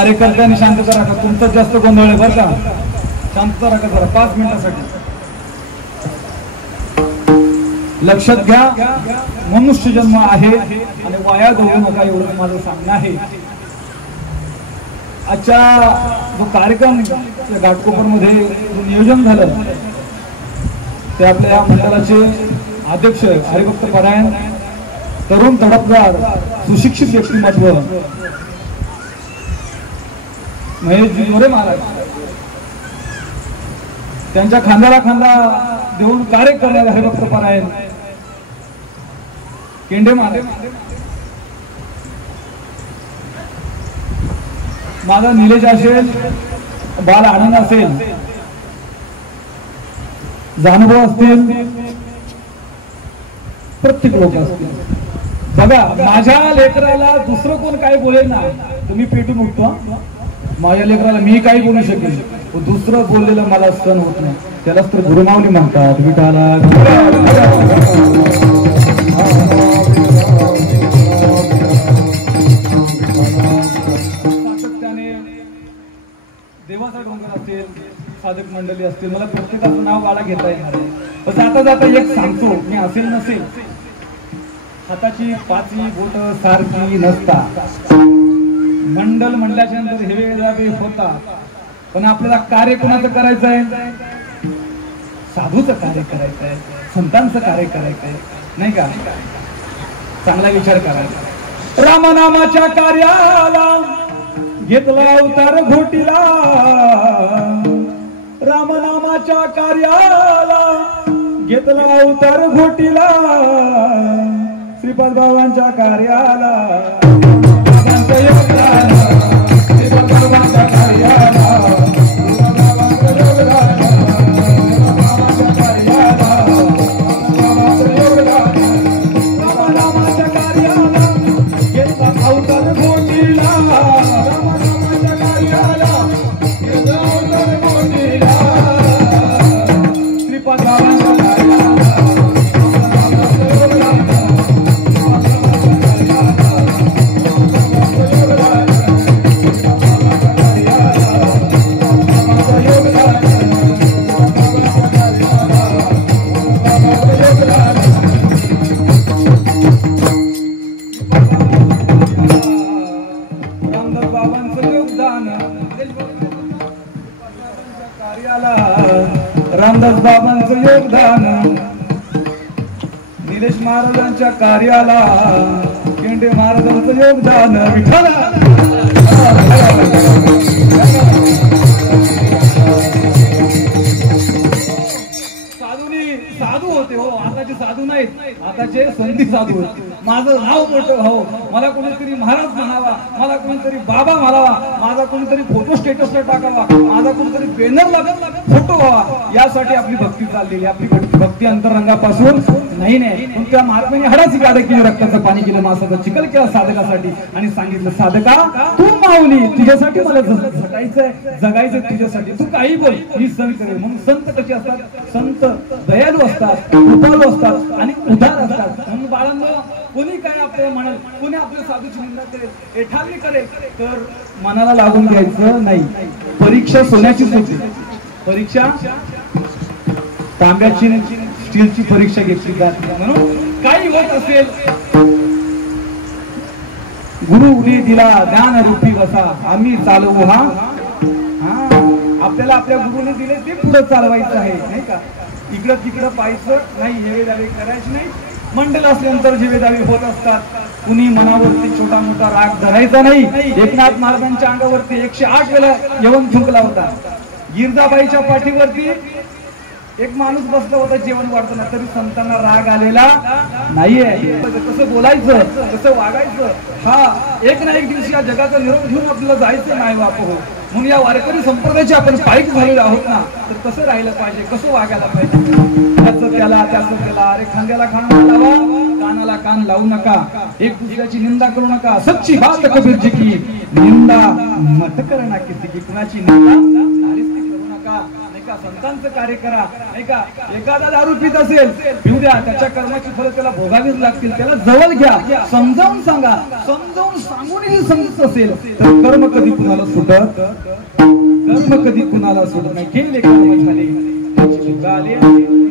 कार्यकर्त्यांनी शांतता राखा, तुमचं जास्त गोंधळ आहे बरं का, शांतता राखा जरा 5 मिनिटासाठी. लक्षात घ्या, मनुष्य जन्म आहे आणि वाया जाऊ नका एवढं माझं सांगणं आहे. आजच्या जो कार्यक्रम घाटकोपर मध्ये जो नियोजन झालं ते आपल्या मंडळाचे अध्यक्ष हरिभक्त परायण तरुण तडफदार सुशिक्षित व्यक्तिमत्व महेशजी जोरे महाराज, त्यांच्या खांद्याला खांदा देऊन कार्य करणारे हरिभक्त परायण केंडे महाराज, माझा निलेश असेल, बाल आनंद असेल, जानुभव असतील, प्रत्येक लोक असतील. बघा, माझ्या लेकराला दुसरं कोण काय बोलेल ना, तुम्ही पेटून उठतो. माझ्या लेकराला मी काही बोलू शकेल, दुसरं बोललेलं मला सहन होत नाही. त्यालाच तर गुरुमावली म्हणतात. विठाला सातत्याने देवाचा डोंगर असेल, साधक मंडळी असतील, मला प्रत्येकाचं नाव गाडा घेता येणार आहे. पण जाता जाता एक सांगतो, मी असेल नसेल, हाताची पाचवी बोट सारखी नसता. मंडल म्हणल्याच्या नंतर हेवे जावे होता, पण आपल्याला कार्य कोणाचं करायचं आहे? साधूचं कार्य करायचं आहे, संतांचं कार्य करायचं आहे, नाही का? चांगला विचार करायचा. रामनामाच्या कार्याला घेतला अवतार घोटीला, रामनामाच्या कार्याला घेतला अवतार घोटीला, श्रीपाद बाबांच्या कार्याला रामदास बाबांचं योगदान, निलेश महाराजांच्या कार्याला केंडे महाराजांचं योगदान. विठाला साधू होते हो, आताचे साधू नाहीत, आताचे संधी साधू होते. माझं नाव मोठं हो, मला कोणीतरी महाराज म्हणावा, मला कोणीतरी बाबा म्हणावा, माझा कोणीतरी फोटो स्टेटसला टाकावा, माझा कोणीतरी बॅनरला फोटो व्हावा, यासाठी आपली भक्ती चाललेली. आपली भक्ती अंतरंगापासून नाही. पण त्या महात्म्याने हाडाची गाडी केली, रक्ताचं पाणी केलं, मासाचा चिखल केला साधकासाठी आणि सांगितलं, साधका तू माऊली, तुझ्यासाठी मला झटायचंय, जगायचं तुझ्यासाठी, तू काही बोल, ही सण करे. म्हणून संत कसे असतात? संत दयालू असतात, कृपाळू असतात आणि उदार असतात. म्हणून बाळांनो, कोणी काय आपल्याला म्हणाल, कोणी आपल्या साधूची निंदा करेल, एठावी करेल, तर मनाला लागून घ्यायचं नाही. परीक्षा सोन्याचीच होती, परीक्षा तांब्याची स्टीलची परीक्षा घेतली जात. म्हणून काही होत असेल, गुरुने दिला ज्ञान रूपी वसा, आम्ही चालवू हा. आपल्याला आपल्या गुरुने दिले ते पुढे चालवायचं आहे, नाही का? इकडं तिकडं पाहायचं नाही, हेवे दावे करायचे नाही. मंडळ असल्यानंतर जेवे दावे होत असतात. कुणी मनावरती छोटा मोठा राग धरायचा नाही. एकनाथ महाराजांच्या अंगावरती 108 वेळा यवन थुंकला होता. गिरजाबाईच्या पाठीवरती एक माणूस बसला होता जेवण वाढताना, तरी संतांना राग आलेला नाहीये. कसं बोलायचं, कसं वागायचं, हा एक ना एक दिवशी या जगाचा निरोप घेऊन आपल्याला जायचं नाही बाप हो. म्हणून या वारकरी संप्रदायाचे आपण पायीक झालेले आहोत ना, तर कसं राहिलं पाहिजे, कसं वागायला पाहिजे, त्याचं त्याला त्याचं त्याला. अरे खांद्याला खांदा लावा, कानाला कान लावू नका, एक दुसऱ्याची निंदा करू नका. सच्ची बात कबीर जी की, निंदा मत करना किसी की, कुणाची निंदा करू नका. नका, नाही का संतांचं कार्य करा, नाही का एखादा दारू पित असेल पिऊ द्या, त्याच्या कर्माची फळं त्याला भोगावीच लागतील, त्याला जवळ घ्या, समजावून सांगा, समजावून सांगूनही समजत असेल तर कर्म कधी कुणाला सुटत, कर्म कधी कुणाला सुटत नाही. केले कर्म झाले चुकाले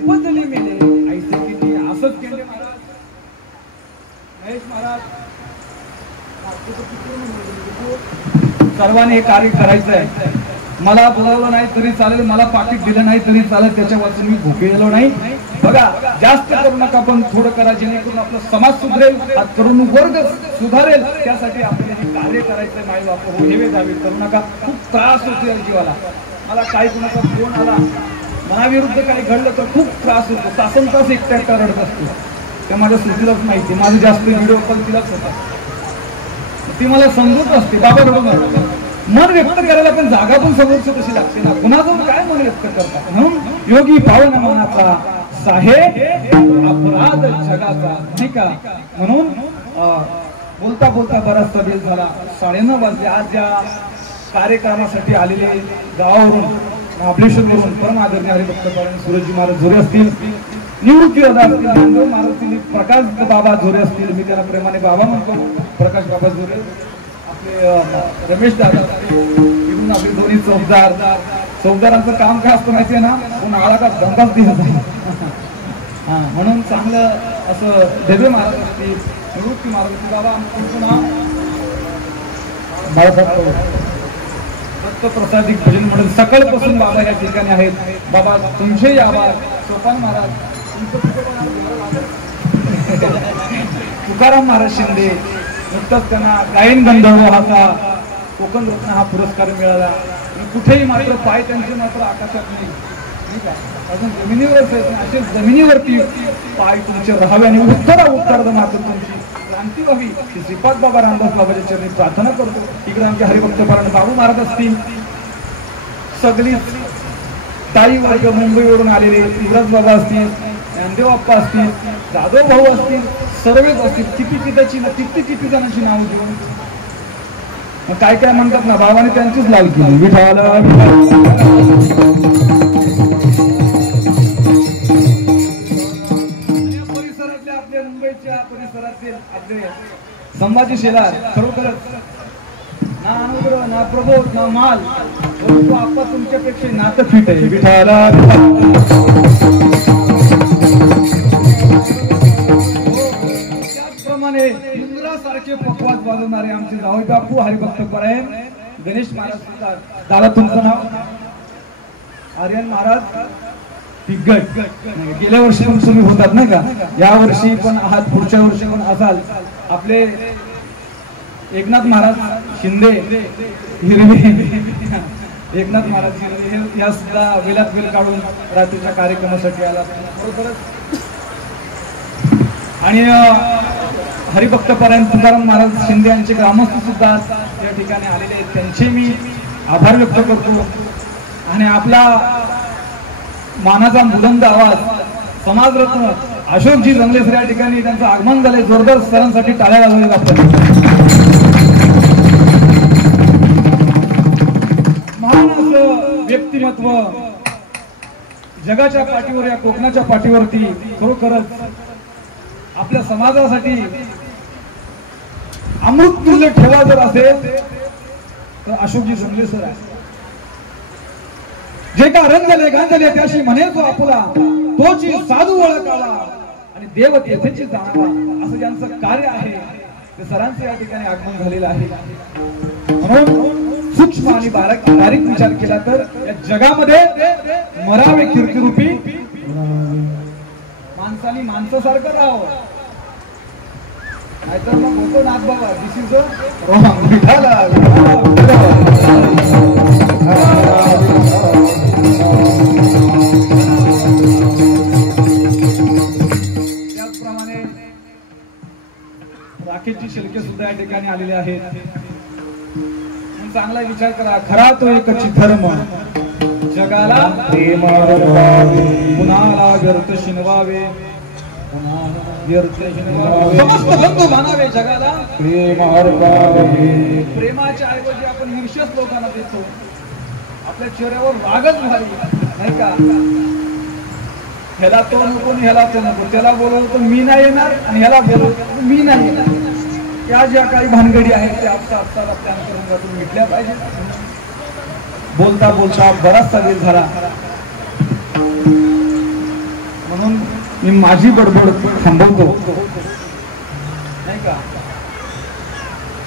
बदले मेले, ऐसे किती असंच केले महाराज. महेश महाराज सर्वांनी हे कार्य करायचं आहे. मला बोलावलं नाही तरी चालेल, मला पाकिट दिलं नाही तरी चालेल, त्याच्या वाचून मी भुकेलो नाही. बघा जास्त करू नका पण थोडं करा, जेणेकरून आपला समाज सुधरेल, हा तरुण वर्ग सुधारेल. त्यासाठी आपल्याला हे कार्य करायचं. माई बाप हो हेवे जावे करू नका. खूप त्रास होतो जीवाला. मला काही कुणाचा फोन आला मनाविरुद्ध काही घडलं तर खूप त्रास होतो. तासन तास एकट्या रडत असतो. त्या माझ्या सुधीलाच माहिती, माझं जास्त व्हिडिओ कॉल तिलाच होता. ती मला समजत असते बाबा रडू नका. मन व्यक्त करायला पण जागा पण समोरची तशी लागते ना, कुणाजवळ काय मन व्यक्त करतात. म्हणून योगी पावन मनाचा साहेब अपराध जगाचा, नाही का. म्हणून बोलता बोलता बराचसा वेळ झाला, 9:30 वाजले. आज या कार्यक्रमासाठी आलेले गावावरून महाबळेश्वरवरून परम आदरणीय हरिभक्त परायण सूरजजी महाराज झोरे असतील, निवृत्ती दादा असतील, नांदेड महाराज असतील, प्रकाश बाबा झोरे असतील, मी त्यांना प्रेमाने बाबा म्हणतो, प्रकाश बाबा झोरे, आपले रमेश दादा इकडून आपले दोन्ही चौकदार. चौकदारांचं काम काय असतं माहितीये ना, आळा का दंगाच दिवस आहे. हा म्हणून चांगलं असं देवे महाराज असतील, निवृत्ती महाराज असतील. बाबा आमचं नाव बाळासाहेब दत्तप्रसादिक भजन मंडळ सकाळपासून बाबा या ठिकाणी आहेत. बाबा तुमचे आभार. सोपान महाराज, तुकाराम महाराज शिंदे, नुकताच त्यांना गायन गंधर्व हा कोकण रत्न हा पुरस्कार मिळाला. कुठेही मात्र पाय त्यांचे मात्र आकाशात नाही, अजून जमिनीवरच आहेत. असे जमिनीवरती पाय तुमचे राहावे आणि उत्तरार्ध मात्र तुमची क्रांती व्हावी. श्रीपाद बाबा रामदास बाबाच्या चरणी प्रार्थना करतो. इकडे आमचे हरिभक्त परायण बाबू महाराज असतील, सगळी ताई वर्ग मुंबईवरून आलेले, युवराज बाबा असतील, ज्ञानदेव बाप्पा असतील, जाधव भाऊ असतील, सर्वच असतील. किती जणांची नाव देऊन मग काय काय म्हणतात ना, बाबाने त्यांचीच लाल केली. विठाला परिसरातल्या आपल्या मुंबईच्या परिसरातील आपले संभाजी शेलार खरोखरच ना अनुग्रह ना प्रबोध ना माल, परंतु आपा तुमच्यापेक्षा नातं फिट आहे. विठाला त्याचप्रमाणे इंद्रासारखे पकवाद वाजवणारे आमचे जावई बापू हरिभक्त परायण गणेश महाराज. दादा तुमचं नाव आर्यन महाराज दिग्गज. गेल्या वर्षी पण तुम्ही होतात नाही का, या वर्षी पण आहात, पुढच्या वर्षी पण असाल. आपले एकनाथ महाराज शिंदे हिरवे, एकनाथ महाराज शिंदे या सुद्धा वेलात वेल काढून रात्रीच्या कार्यक्रमासाठी आला. बरोबरच आणि हरिभक्त परायण तुकाराम महाराज शिंदे यांचे ग्रामस्थ सुद्धा या ठिकाणी आलेले आहेत. त्यांचे मी आभार व्यक्त करतो. आणि आपला मानाचा बुलंद आवाज समाजरत्न अशोकजी जंगलेसर या ठिकाणी त्यांचं आगमन झाले. जोरदार सरांसाठी टाळ्या वाजवल्या जातात. महान असं व्यक्तिमत्व जगाच्या पाठीवर, या कोकणाच्या पाठीवरती खरोखरच आपल्या समाजासाठी अमृत तुल्य ठेवा जर असेल तर अशोकजी जंगलेसर आहे. जे का रंगले गांजले त्याशी म्हणे तो आपुला, तोची साधू ओळखावा आणि देव तेथेची जाणावा. असं ज्यांचं कार्य आहे ते सरांचं या ठिकाणी आगमन झालेलं आहे. म्हणून सूक्ष्म आणि बारीक विचार केला तर या जगामध्ये मरावे कीर्तिरूपी माणसाने माणसासारखं राहावं, नाहीतर मग होतो नाथ बाबा. दिस इज रॉंग. त्याचप्रमाणे राकेशजी शेळके सुद्धा या ठिकाणी आलेले आहेत. चांगला विचार करा. खरा तो एकच धर्म जगाला कुणाला व्यर्थ शिनवावे, समस्त बंधू मानावे जगाला प्रेमाच्या ऐवजी आपण ईर्ष्याच लोकांना देतो. आपल्या चेहऱ्यावर रागच भारी नाही का. ह्याला तो नको ह्याला तो नको, त्याला बोलवलं तर मी नाही येणार आणि ह्याला बोलवलं मी नाही येणार. त्या ज्या काही भानगडी आहेत त्या आपल्या अंतरंगातून मिटल्या पाहिजे. बोलता बोलता बराचसा वेळ झाला, म्हणून मी माझी बडबड थांबवतो नाही का.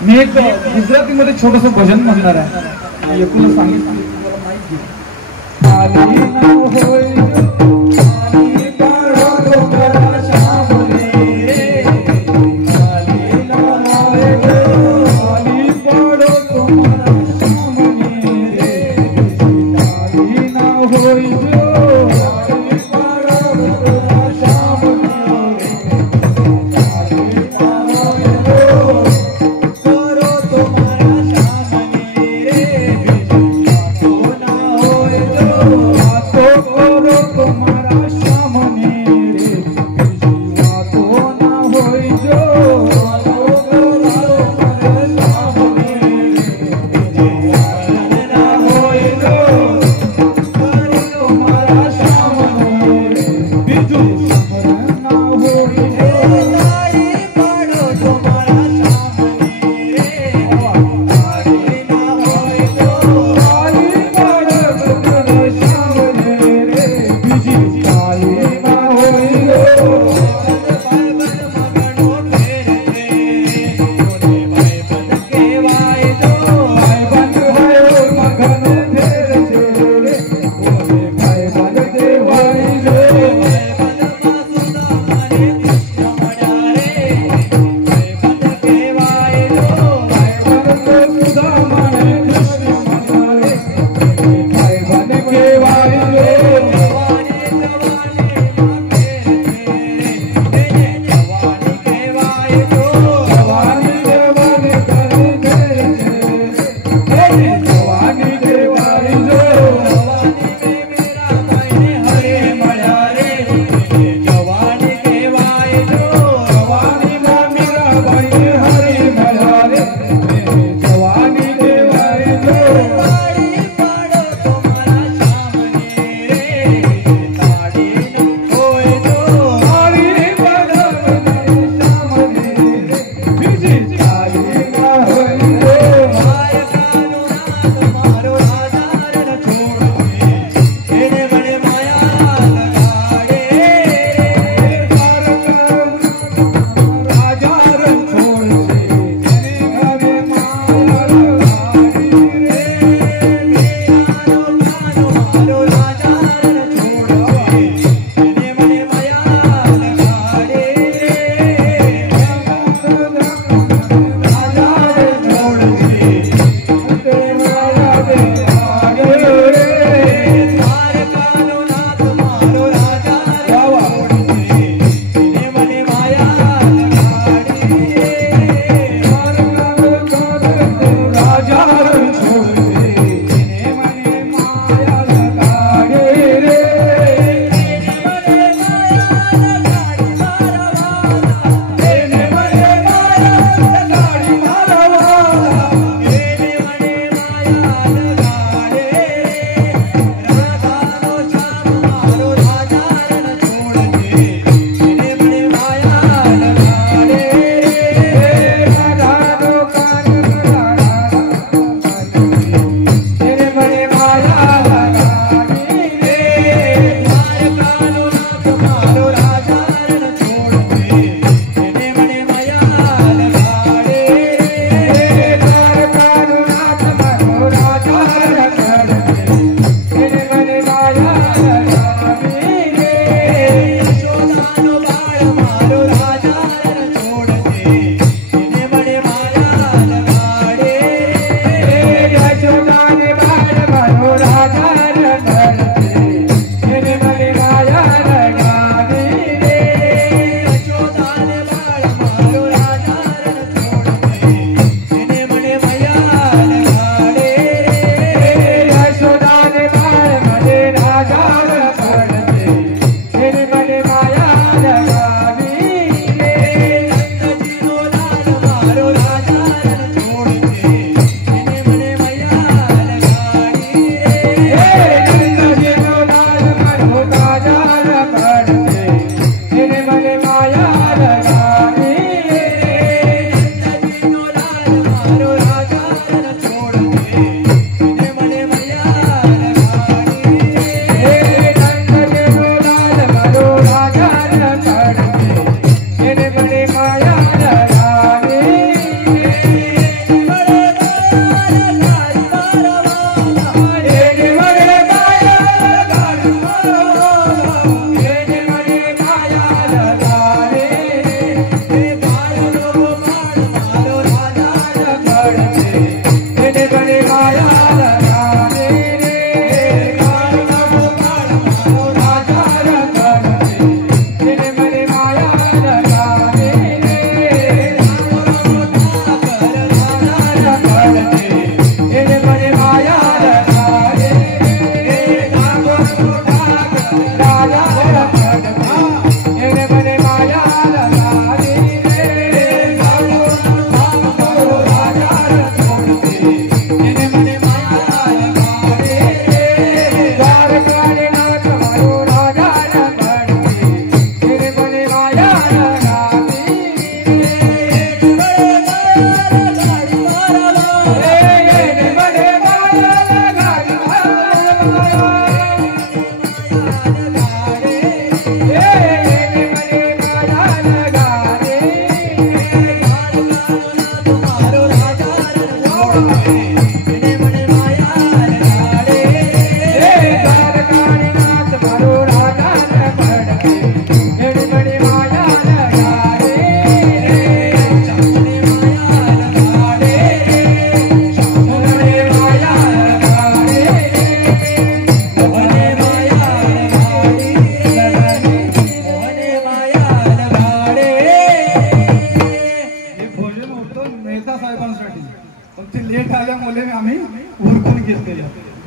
मी एक गुजरातीमध्ये छोटस भजन म्हणणार आहे, एकूण सांगितलं तुम्हाला माहिती. Oh,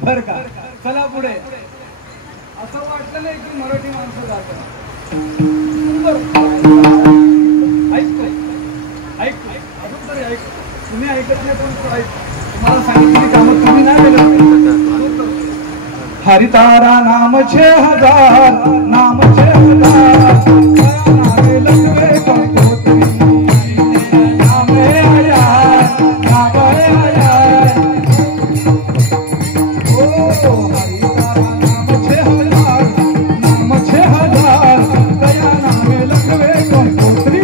बर का. चला पुढे. असं वाटलं नाही की मराठी माणसं जातात. ऐकतोय ऐकतोय अजून तरी ऐक. तुम्ही ऐकत नाही पण ऐक. तुम्हाला सांगितलेली कामं तुम्ही नाही केलं. हरितारा नाम 6000 नाम 6000 नामे लखवे कंकोत्री नामे आया नामे आया ओ हरितारा नाम 6000 दया नामे लखवे कंकोत्री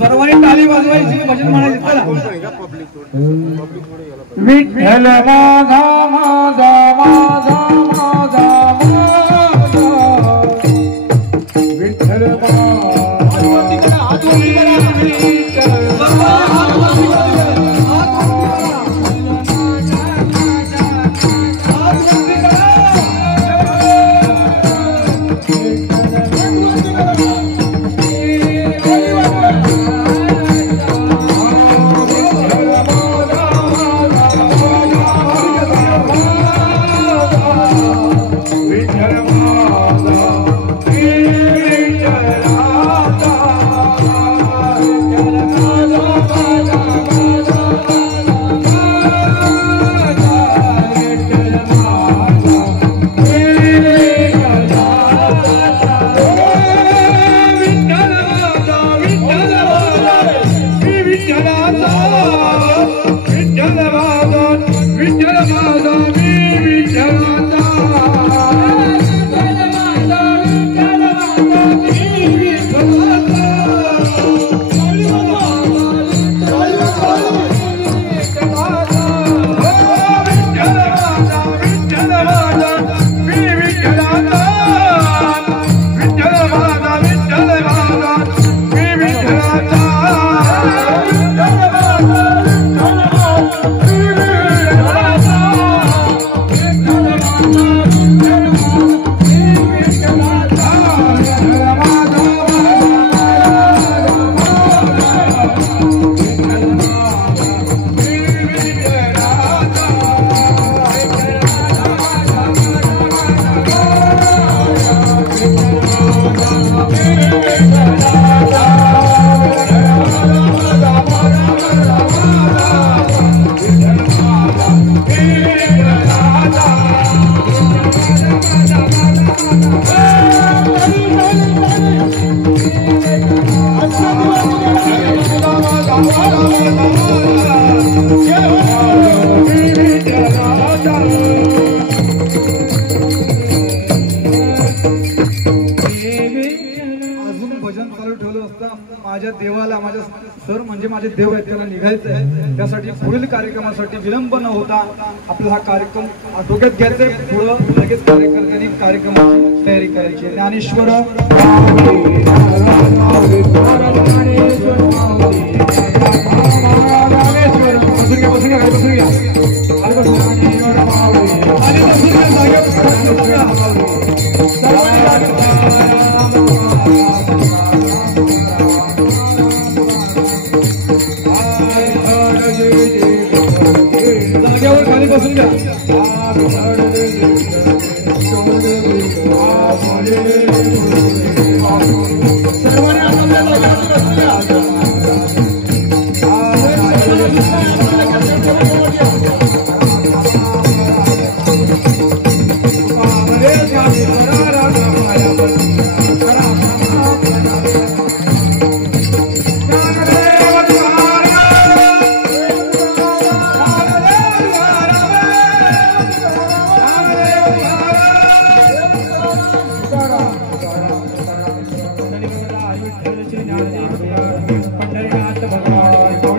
सर्वांनी टाळी वाजवायची भजन म्हणायचे. विठ्ठल माझा माझा माझा माझा विठ्ठल माझ्या देवाला माझ्या सर म्हणजे माझे देव आहेत त्याला निघायचं आहे. त्यासाठी पुढील कार्यक्रमासाठी विलंब न होता आपला हा कार्यक्रम डोक्यात घ्यायचा आहे. पुढं लगेच कार्यकर्त्यांनी कार्यक्रमाची तयारी करायची. ज्ञानेश्वर जागेवर खाली बसून घ्या. सर्वांनी आपल्या जागेवर बसून घ्या.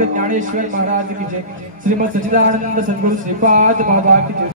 ज्ञानेश्वर महाराज की जय. श्रीमद सच्चिदानंद सद्गुरु श्रीपाद बाबा की जय.